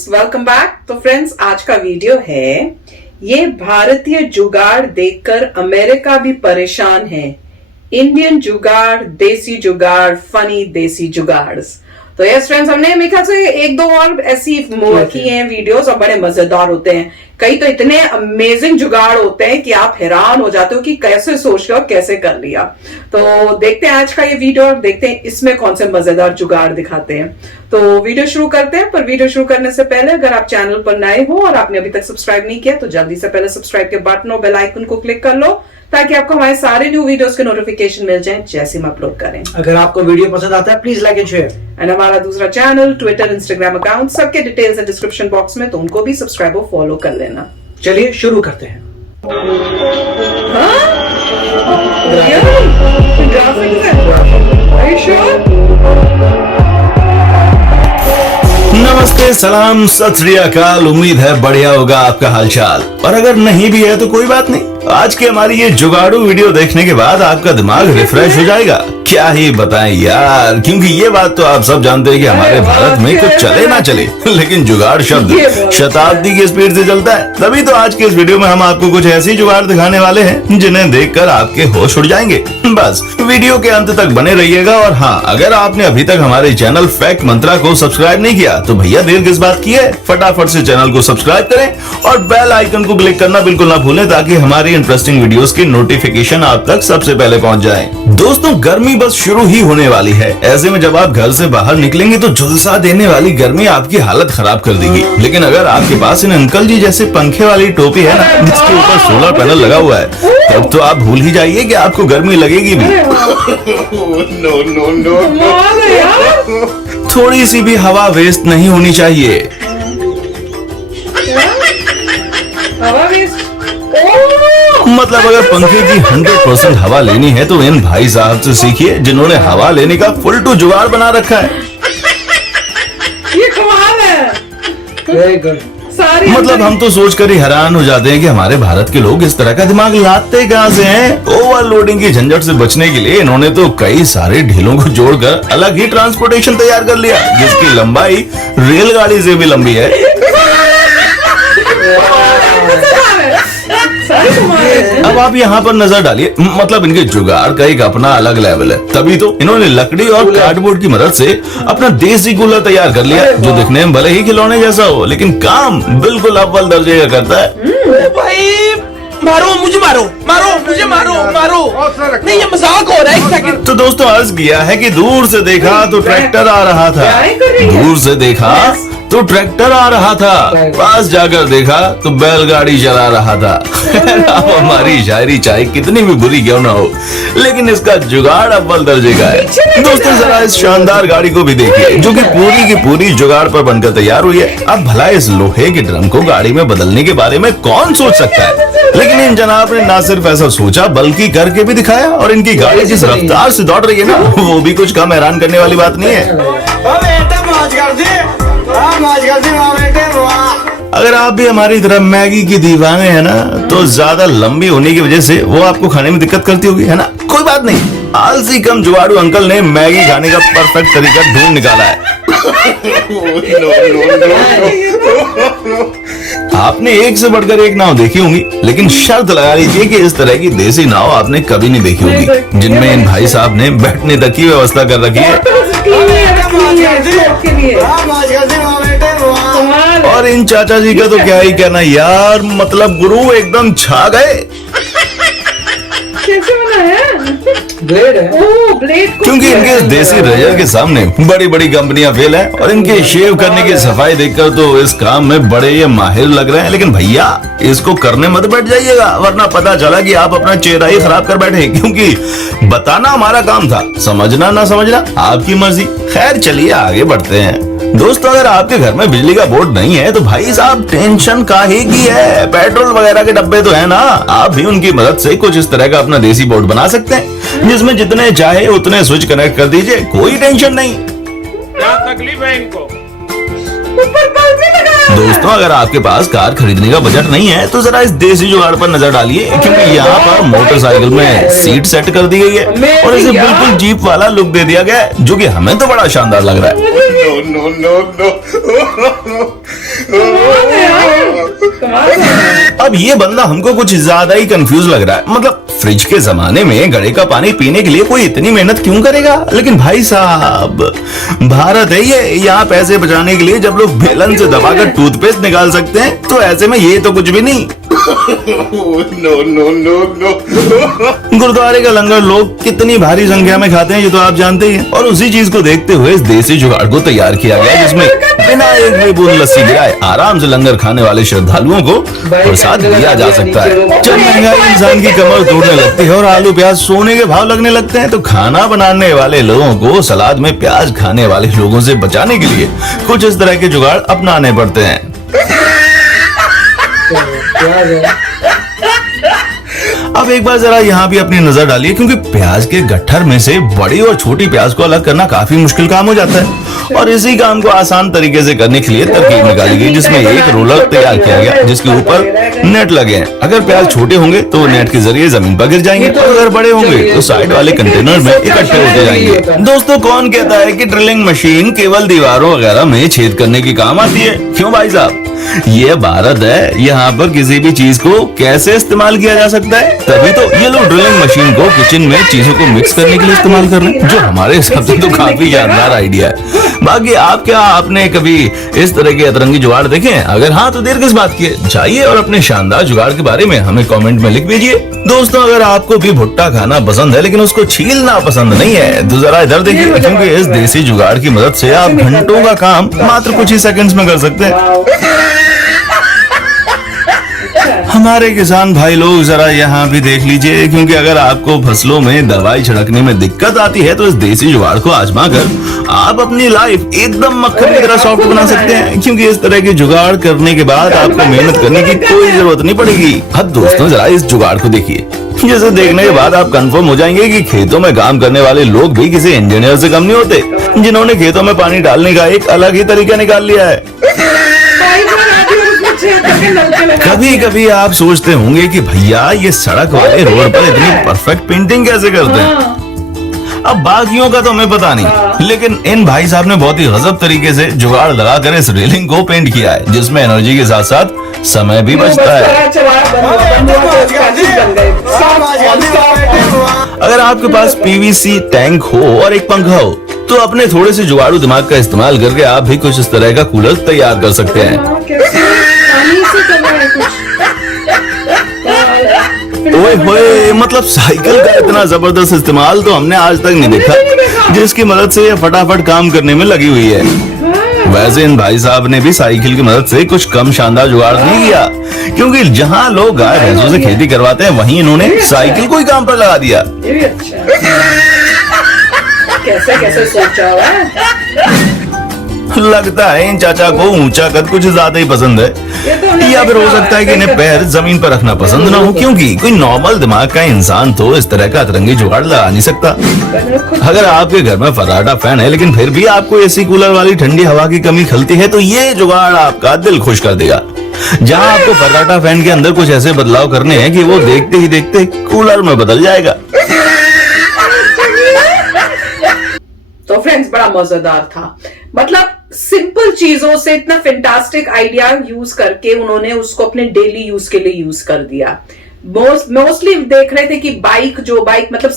Friends, welcome back. तो friends, आज का वीडियो है, ये भारतीय जुगाड़ देखकर अमेरिका भी परेशान है। इंडियन जुगाड़, देसी जुगाड़, फनी देसी जुगाड़। तो यस फ्रेंड्स, हमने मेरे ख्याल से एक दो और ऐसी की हैं वीडियोस और बड़े मजेदार होते हैं। कई तो इतने अमेजिंग जुगाड़ होते हैं कि आप हैरान हो जाते हो कि कैसे सोच लिया और कैसे कर लिया। तो देखते हैं आज का ये वीडियो और देखते हैं इसमें कौन से मजेदार जुगाड़ दिखाते हैं। तो वीडियो शुरू करते हैं, पर वीडियो शुरू करने से पहले अगर आप चैनल पर नए हो और आपने अभी तक सब्सक्राइब नहीं किया तो जल्दी से पहले सब्सक्राइब के बटन और बेल आइकन को क्लिक कर लो ताकि आपको हमारे सारे न्यू वीडियोस के नोटिफिकेशन मिल जाएं जैसे हम अपलोड करें। अगर आपको वीडियो पसंद आता है please like and share. And हमारा दूसरा चैनल, ट्विटर, इंस्टाग्राम अकाउंट, सबके डिटेल्स है डिस्क्रिप्शन बॉक्स में, तो उनको भी सब्सक्राइब और फॉलो कर लेना। चलिए शुरू करते हैं। नमस्ते, सलाम, सत श्री अकाल। उम्मीद है बढ़िया होगा आपका हालचाल, और अगर नहीं भी है तो कोई बात नहीं। आज की हमारी ये जुगाड़ू वीडियो देखने के बाद आपका दिमाग रिफ्रेश हो जाएगा। क्या ही बताएं यार, क्योंकि ये बात तो आप सब जानते हैं कि हमारे भारत में कुछ चले ना चले, लेकिन जुगाड़ शब्द शताब्दी की स्पीड से चलता है। तभी तो आज के इस वीडियो में हम आपको कुछ ऐसी जुगाड़ दिखाने वाले हैं जिन्हें देखकर आपके होश उड़ जाएंगे। बस वीडियो के अंत तक बने रहिएगा। और हाँ, अगर आपने अभी तक हमारे चैनल फैक्ट मंत्रा को सब्सक्राइब नहीं किया तो भैया देर किस बात की है, फटाफट से चैनल को सब्सक्राइब करें और बेल आइकन को क्लिक करना बिल्कुल ना भूलें ताकि हमारी इंटरेस्टिंग वीडियोस की नोटिफिकेशन आप तक सबसे पहले पहुंच जाए। दोस्तों, गर्मी बस शुरू ही होने वाली है। ऐसे में जब आप घर से बाहर निकलेंगे तो झुलसा देने वाली गर्मी आपकी हालत खराब कर देगी। लेकिन अगर आपके पास इन अंकल जी जैसे पंखे वाली टोपी है ना, जिसके ऊपर सोलर पैनल लगा हुआ है, तब तो आप भूल ही जाइए कि आपको गर्मी लगेगी भी। थोड़ी सी भी हवा वेस्ट नहीं होनी चाहिए। मतलब अगर पंखे की 100% हवा लेनी है तो इन भाई साहब से सीखिए जिन्होंने हवा लेने का फुल टू जुगाड़ बना रखा है। ये कमाल है। Very good. मतलब हम तो सोचकर ही हैरान हो जाते हैं कि हमारे भारत के लोग इस तरह का दिमाग लाते कहाँ से हैं। ओवरलोडिंग की झंझट से बचने के लिए इन्होंने तो कई सारे ढीलों को जोड़कर अलग ही ट्रांसपोर्टेशन तैयार कर लिया, जिसकी लंबाई रेलगाड़ी से भी लंबी है। अब आप यहाँ पर नजर डालिए, मतलब इनके जुगाड़ का एक अपना अलग लेवल है। तभी तो इन्होंने लकड़ी और कार्डबोर्ड की मदद से अपना देसी कूलर तैयार कर लिया, जो दिखने में भले ही खिलौने जैसा हो लेकिन काम बिल्कुल अव्वल दर्जे का करता है। भाई मारो मुझे, मारो मारो मुझे, मारो मारो, नहीं ये मजाक हो रहा है। एक सेकंड। तो दोस्तों, अर्ज किया है कि दूर से देखा तो ट्रैक्टर आ रहा था, दूर से देखा तो ट्रैक्टर आ रहा था, पास जाकर देखा तो बैलगाड़ी चला रहा था। अब हमारी शायरी चाहे कितनी भी बुरी क्यों ना हो, लेकिन इसका जुगाड़ अव्वल दर्जे का है। दोस्तों, जरा इस शानदार गाड़ी को भी देखिए, जो कि पूरी की पूरी जुगाड़ पर बनकर तैयार हुई है। अब भला इस लोहे के ड्रम को गाड़ी में बदलने के बारे में कौन सोच सकता है, लेकिन इन जनाब ने ना सिर्फ ऐसा सोचा बल्कि करके भी दिखाया। और इनकी गाड़ी जिस रफ्तार से दौड़ रही है ना, वो भी कुछ कम हैरान करने वाली बात नहीं है। अगर आप भी हमारी तरह मैगी की दीवाने हैं ना, तो ज्यादा लंबी होने की वजह से वो आपको खाने में दिक्कत करती होगी, है ना? कोई बात नहीं, आलसी कम जुगाड़ू अंकल ने मैगी खाने का परफेक्ट तरीका ढूंढ निकाला है। आपने एक से बढ़कर एक नाव देखी होंगी, लेकिन शर्त लगा लीजिए कि इस तरह की देसी नाव आपने कभी नहीं देखी होगी, जिनमें इन भाई साहब ने बैठने तक की व्यवस्था कर रखी है। और इन चाचा जी का तो क्या ही कहना यार, मतलब गुरु एकदम छा गए। कैसे बना है? ब्लेड है। ओह, ब्लेड को क्योंकि इनके इस देसी रेजर के सामने बड़ी बड़ी कंपनियां फेल हैं, और इनके शेव करने की सफाई देखकर तो इस काम में बड़े ये माहिर लग रहे हैं। लेकिन भैया, इसको करने मत बैठ जाइएगा, वरना पता चला कि आप अपना चेहरा ही खराब कर बैठे। क्योंकि बताना हमारा काम था, समझना ना समझना आपकी मर्जी। खैर चलिए आगे बढ़ते हैं। दोस्तों, अगर आपके घर में बिजली का बोर्ड नहीं है तो भाई साहब टेंशन काहे की है, पेट्रोल वगैरह के डब्बे तो है ना। आप भी उनकी मदद से कुछ इस तरह का अपना देसी बोर्ड बना सकते हैं, जिसमें जितने चाहे उतने स्विच कनेक्ट कर दीजिए, कोई टेंशन नहीं। क्या तकलीफ है इनको? दोस्तों, अगर आपके पास कार खरीदने का बजट नहीं है तो जरा इस देसी जुगाड़ पर नजर डालिए, क्योंकि यहाँ पर मोटरसाइकिल में सीट सेट कर दी गई है और इसे बिल्कुल जीप वाला लुक दे दिया गया है, जो कि हमें तो बड़ा शानदार लग रहा है। कमाल है यार, कमाल है। अब ये बंदा हमको कुछ ज्यादा ही कंफ्यूज लग रहा है। मतलब फ्रिज के जमाने में घड़े का पानी पीने के लिए कोई इतनी मेहनत क्यों करेगा? लेकिन भाई साहब, भारत है ये, यहाँ पैसे बचाने के लिए जब लोग बेलन से दबाकर टूथपेस्ट निकाल सकते हैं, तो ऐसे में ये तो कुछ भी नहीं। गुरुद्वारे का लंगर लोग कितनी भारी संख्या में खाते हैं ये तो आप जानते ही हैं। और उसी चीज को देखते हुए इस देसी जुगाड़ को तैयार किया गया, जिसमें बिना एक भी बूंद लस्सी गिराए आराम से लंगर खाने वाले श्रद्धालुओं को प्रसाद दिया जा सकता है। जब महंगाई इंसान की कमर तोड़ने लगती है और आलू प्याज सोने के भाव लगने लगते हैं, तो खाना बनाने वाले लोगों को सलाद में प्याज खाने वाले लोगों से बचाने के लिए कुछ इस तरह के जुगाड़ अपनाने पड़ते हैं। प्याज है। अब एक बार जरा यहाँ भी अपनी नजर डालिए, क्योंकि प्याज के गट्ठर में से बड़ी और छोटी प्याज को अलग करना काफी मुश्किल काम हो जाता है। और इसी काम को आसान तरीके से करने के लिए तरकीब निकाली गई, जिसमें एक रोलर तैयार किया गया जिसके ऊपर नेट लगे हैं। अगर प्याज छोटे होंगे तो नेट के जरिए जमीन पर गिर जाएंगे, और अगर बड़े होंगे तो साइड वाले कंटेनर में इकट्ठे होते जाएंगे। दोस्तों, कौन कहता है कि ड्रिलिंग मशीन केवल दीवारों वगैरह में छेद करने की काम आती है? क्यों भाई साहब, ये भारत है, यहाँ पर किसी भी चीज को कैसे इस्तेमाल किया जा सकता है। तभी तो ये लोग ड्रिलिंग मशीन को किचन में चीजों को मिक्स करने के लिए इस्तेमाल कर रहे हैं, जो हमारे हिसाब से तो काफी शानदार आइडिया है। बाकी आपने कभी इस तरह के अतरंगी जुगाड़ देखे हैं? अगर हाँ तो देर किस बात की है, जाइए और अपने शानदार जुगाड़ के बारे में हमें कमेंट में लिख दीजिए। दोस्तों, अगर आपको भी भुट्टा खाना पसंद है लेकिन उसको छीलना पसंद नहीं है, तो जरा इधर देखिए, क्योंकि इस देसी जुगाड़ की मदद से आप घंटों का काम मात्र कुछ ही सेकंड्स में कर सकते हैं। हमारे किसान भाई लोग जरा यहाँ भी देख लीजिए, क्योंकि अगर आपको फसलों में दवाई छिड़कने में दिक्कत आती है तो इस देसी जुगाड़ को आजमा कर आप अपनी लाइफ एकदम मक्खन की तरह सॉफ्ट बना सकते हैं, क्योंकि इस तरह की जुगाड़ करने के बाद आपको मेहनत करने की कोई जरूरत नहीं पड़ेगी। अब दोस्तों, जरा इस जुगाड़ को देखिए, जिसे देखने के बाद आप कंफर्म हो जाएंगे कि खेतों में काम करने वाले लोग भी किसी इंजीनियर से कम नहीं होते, जिन्होंने खेतों में पानी डालने का एक अलग ही तरीका निकाल लिया है। कभी कभी आप सोचते होंगे कि भैया ये सड़क वाले रोड पर इतनी परफेक्ट पेंटिंग कैसे करते हैं। अब बाकियों का तो हमें पता नहीं, लेकिन इन भाई साहब ने बहुत ही गजब तरीके से जुगाड़ लगाकर इस रेलिंग को पेंट किया है, जिसमें एनर्जी के साथ साथ समय भी बचता है। अगर आपके पास पीवीसी टैंक हो और एक पंखा हो, तो अपने थोड़े से जुगाड़ू दिमाग का इस्तेमाल करके आप भी कुछ इस तरह का कूलर तैयार कर सकते हैं। ओए होए, मतलब साइकिल का इतना जबरदस्त इस्तेमाल तो हमने आज तक नहीं देखा, जिसकी मदद से ये फटाफट काम करने में लगी हुई है। वैसे इन भाई साहब ने भी साइकिल की मदद से कुछ कम शानदार जुगाड़ नहीं किया, क्योंकि जहां लोग गाय भैंसों से खेती करवाते हैं, वहीं इन्होंने साइकिल को ही काम पर लगा दिया। ये भी अच्छा कैसे कैसे सोचा हुआ है। लगता है इन चाचा को ऊंचा कद कुछ ज्यादा ही पसंद है, या फिर हो सकता है कि इन्हें पैर जमीन पर रखना पसंद ना हो, क्योंकि कोई नॉर्मल दिमाग का इंसान तो इस तरह का अतरंगी जुगाड़ लगा नहीं सकता। अगर आपके घर में फर्राटा फैन है लेकिन फिर भी आपको एसी कूलर वाली ठंडी हवा की कमी खलती है, तो ये जुगाड़ आपका दिल खुश कर देगा। जहां आपको फर्राटा फैन के अंदर कुछ ऐसे बदलाव करने हैं कि वो देखते ही देखते कूलर में बदल जाएगा। तो फ्रेंड्स, बड़ा मजेदार था। मतलब सिंपल चीजों से इतना फैंटास्टिक आइडिया यूज करके उन्होंने उसको अपने डेली यूज के लिए यूज कर दिया। मोस्टली देख रहे थे कि बाइक मतलब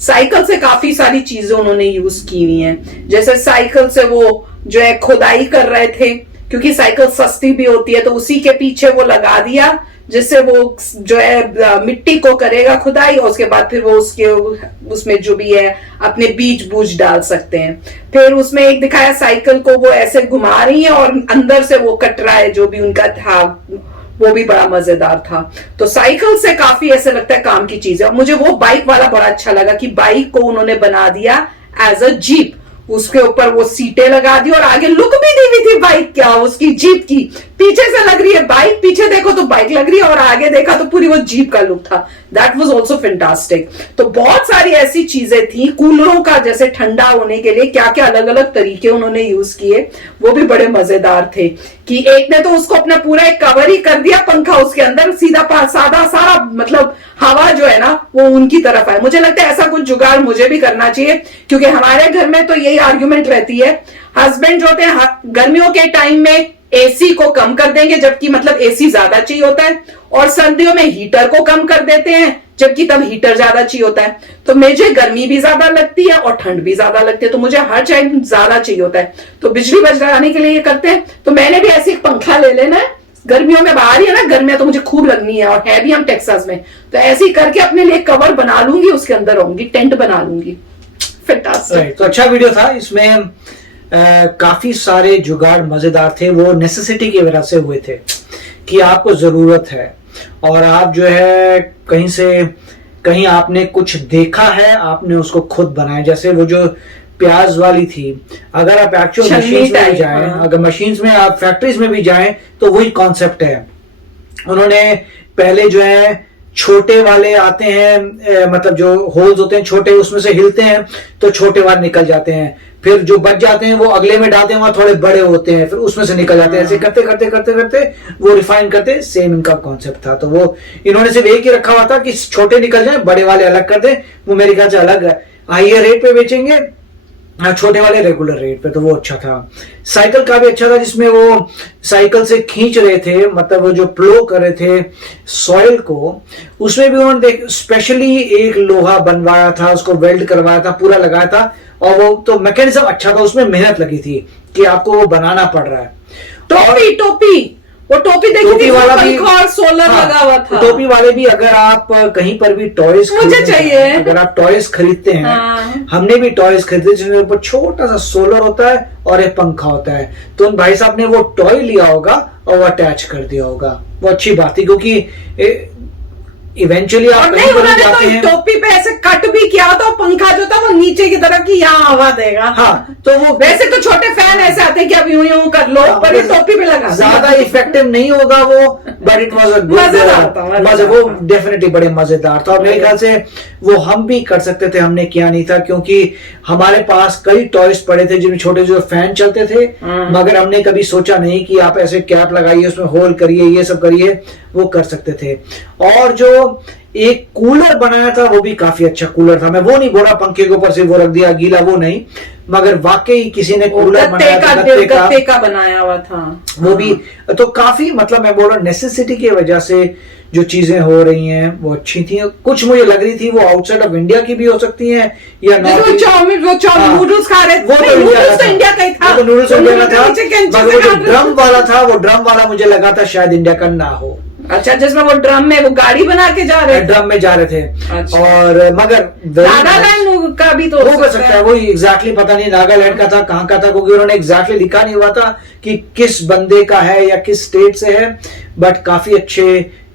साइकिल से काफी सारी चीजें उन्होंने यूज की हुई हैं। जैसे साइकिल से वो जो है खुदाई कर रहे थे, क्योंकि साइकिल सस्ती भी होती है, तो उसी के पीछे वो लगा दिया, जिससे वो जो है मिट्टी को करेगा खुदाई, और उसके बाद फिर वो उसमें जो भी है अपने बीज बूज डाल सकते हैं। फिर उसमें एक दिखाया साइकिल को वो ऐसे घुमा रही है और अंदर से वो कट रहा है, जो भी उनका था वो भी बड़ा मजेदार था। तो साइकिल से काफी ऐसे लगता है काम की चीज है। और मुझे वो बाइक वाला बड़ा अच्छा लगा कि बाइक को उन्होंने बना दिया एज अ जीप, उसके ऊपर वो सीटें लगा दी और आगे लुक भी दी हुई थी बाइक क्या उसकी जीप की। पीछे से लग रही है बाइक, पीछे देखो तो बाइक लग रही है, और आगे देखा तो पूरी वो जीप का लुक था। That was also fantastic. तो बहुत सारी ऐसी चीजें थी। कूलरों का जैसे ठंडा होने के लिए क्या क्या अलग अलग तरीके उन्होंने यूज किए, वो भी बड़े मजेदार थे। कि एक ने तो उसको अपना पूरा एक कवर ही कर दिया पंखा, उसके अंदर सीधा सादा सारा मतलब हवा जो है ना वो उनकी तरफ आए। मुझे लगता है ऐसा कुछ जुगाड़ मुझे भी करना चाहिए, क्योंकि हमारे घर में तो यही आर्ग्यूमेंट रहती है। हस्बैंड जो होते हैं गर्मियों के टाइम में एसी को कम कर देंगे, जबकि मतलब एसी ज्यादा चाहिए होता है, और सर्दियों में हीटर को कम कर देते हैं, जबकि तब हीटर ज्यादा चाहिए होता है। तो मुझे गर्मी भी ज्यादा लगती है और ठंड भी ज्यादा लगती है, तो मुझे हर टाइम ज्यादा चाहिए होता है। तो बिजली बचाने के लिए ये करते हैं। तो मैंने भी ऐसे एक पंखा ले लेना है, गर्मियों में बाहर ही है ना, गर्मियां तो मुझे खूब लगनी है, और है भी हम टेक्सास में, तो ऐसे ही करके अपने लिए कवर बना लूंगी, उसके अंदर रहूंगी, टेंट बना लूंगी। तो अच्छा वीडियो था। इसमें काफी सारे जुगाड़ मजेदार थे, वो नेसेसिटी की वजह से हुए थे कि आपको जरूरत है और आप जो है कहीं आपने कुछ देखा है, आपने उसको खुद बनाया। जैसे वो जो प्याज वाली थी, अगर आप एक्चुअल मशीन्स में भी जाएं, अगर मशीन्स में आप फैक्ट्रीज में भी जाएं, तो वही कॉन्सेप्ट है। उन्होंने पहले जो है छोटे वाले आते हैं, मतलब जो होल्स होते हैं छोटे, उसमें से हिलते हैं तो छोटे वाले निकल जाते हैं, फिर जो बच जाते हैं वो अगले में डालते हैं, वहां थोड़े बड़े होते हैं, फिर उसमें से निकल जाते हैं। ऐसे करते करते करते करते वो रिफाइन करते, सेम इनका कॉन्सेप्ट था। तो वो इन्होंने सिर्फ एक ही रखा हुआ था कि छोटे निकल जाए, बड़े वाले अलग कर दे। वो मेरे ख्याल से अलग हाइयर रेट पे बेचेंगे, छोटे वाले रेगुलर रेट पे, तो वो अच्छा था। साइकिल का भी अच्छा था, जिसमें वो साइकिल से खींच रहे थे, मतलब वो जो प्लो कर रहे थे सॉइल को, उसमें भी उन्होंने स्पेशली एक लोहा बनवाया था, उसको वेल्ड करवाया था, पूरा लगाया था, और वो तो मैकेनिज्म अच्छा था, उसमें मेहनत लगी थी कि आपको वो बनाना पड़ रहा है। टोपी वो टोपी देखी थी, वाला भी और सोलर लगा हुआ था। टोपी वाले भी, अगर आप कहीं पर भी टॉयज मुझे चाहिए, अगर आप टॉयज खरीदते हैं, हमने भी टॉयज खरीदे जिसमें ऊपर छोटा सा सोलर होता है और एक पंखा होता है, तो उन भाई साहब ने वो टॉय लिया होगा और वो अटैच कर दिया होगा। वो अच्छी बात है, क्योंकि इवेंचुअली आप नहीं, उन्होंने तो टोपी पे ऐसे कट भी किया था, पंखा जो था वो नीचे की तरफ की यहाँ हवा देगा। हाँ, तो वो वैसे तो छोटे फैन ऐसे आते हैं कि अब यूं कर लो, पर ये टोपी पे लगा, ज्यादा इफेक्टिव नहीं होगा वो, but it was a good, वो डेफिनेटली बड़े मजेदार था। और मेरे ख्याल से वो हम भी कर सकते थे, हमने किया नहीं था, क्योंकि हमारे पास कई टॉयज पड़े थे जिनमें छोटे जो फैन चलते थे, मगर हमने कभी सोचा नहीं कि आप ऐसे कैप लगाइए, उसमें होल करिए, ये सब करिए, वो कर सकते थे। और जो एक कूलर बनाया था वो भी काफी अच्छा कूलर था। मैं वो नहीं बोल रहा पंखे के ऊपर से वो रख दिया गीला, वो नहीं, मगर वाकई किसी ने कूलर बनाया था, गत्ते का बनाया हुआ था, वो भी तो काफी, मतलब मैं बोल रहा हूँ नेसेसिटी की वजह से जो चीजें हो रही हैं वो अच्छी थी। कुछ मुझे लग रही थी वो आउटसाइड ऑफ इंडिया की भी हो सकती हैं, या चाउमीन नूडल्स खा रहे थे, वो तो इंडिया का ही था, वो नूडल्स इंडिया का था, मगर वो जो ड्रम वाला था, वो ड्रम वाला मुझे लगा था शायद इंडिया का ना हो। अच्छा, जिसमें वो ड्रम में वो गाड़ी बना के जा रहे थे, ड्रम में जा रहे थे। अच्छा। और मगर नागालैंड का भी तो हो सकता है, वो एग्जैक्टली पता नहीं नागालैंड का था कहाँ का था, क्योंकि उन्होंने एग्जैक्टली लिखा नहीं हुआ था कि किस बंदे का है या किस स्टेट से है, बट काफी अच्छे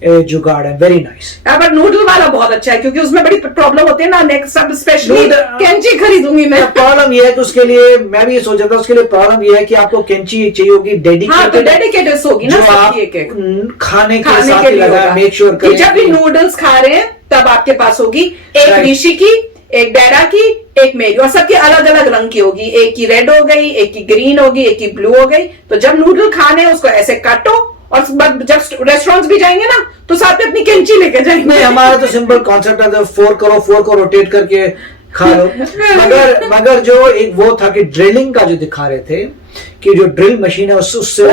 जुगाड़ है, वेरी नाइस। बट नूडल वाला बहुत अच्छा है, क्योंकि उसमें बड़ी प्रॉब्लम होती है ना, नेक्स्ट सब स्पेशली कैंची खरीदूंगी मैं। प्रॉब्लम ये है कि उसके लिए मैं भी ये सोच रहा था, उसके लिए प्रॉब्लम ये है कि आपको कैंची चाहिए होगी डेडिकेटेड होगी ना, जो आप खाने के साथ लगा, मेक श्योर करें जब भी नूडल्स खा रहे हैं तब आपके पास होगी, एक ऋषि की, एक डैडा की, एक मेरी, और सबकी अलग अलग रंग की होगी, एक की रेड हो गई, एक की ग्रीन होगी, एक की ब्लू हो गई। तो जब नूडल खाने उसको ऐसे काटो, और जब रेस्टोरेंट्स भी जाएंगे ना तो साथ में अपनी कैंची लेके जाएंगे। नहीं, हमारा तो सिंपल कॉन्सेप्ट है, 4 को रोटेट करके खा लो। मगर जो एक वो था कि ड्रिलिंग का जो दिखा रहे थे कि जो ड्रिल मशीन है उससे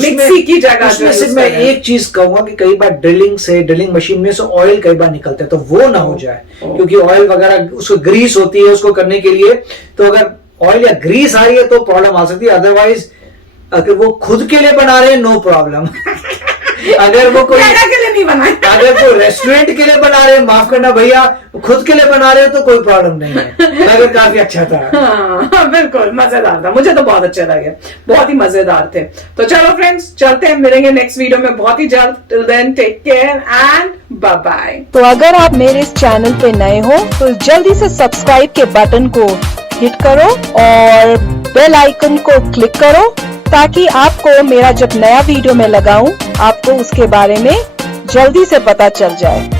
मिक्सी की जगह उसमें सिर्फ मैं एक चीज कहूंगा कि कई बार ड्रिलिंग मशीन में से ऑयल कई बार निकलता है, तो वो ना हो जाए, क्योंकि ऑयल वगैरह उसको ग्रीस होती है उसको करने के लिए, तो अगर ऑयल या ग्रीस आ रही है तो प्रॉब्लम आ सकती है। अदरवाइज अगर वो खुद के लिए बना रहे हैं नो प्रॉब्लम। अगर वो कोई के लिए नहीं बना, अगर कोई रेस्टोरेंट के लिए बना रहे हैं, माफ करना भैया, खुद के लिए बना रहे हो तो कोई प्रॉब्लम नहीं है, मगर काफी अच्छा था। हाँ, बिल्कुल मजेदार था, मुझे तो बहुत अच्छे लगे, बहुत ही मजेदार थे। तो चलो फ्रेंड्स, चलते हैं, मिलेंगे नेक्स्ट वीडियो में बहुत ही जल्द। Till then take care and bye bye. तो अगर आप मेरे इस चैनल पे नए हो तो जल्दी से सब्सक्राइब के बटन को हिट करो और बेल आइकन को क्लिक करो, ताकि आपको मेरा जब नया वीडियो मैं लगाऊं आपको उसके बारे में जल्दी से पता चल जाए।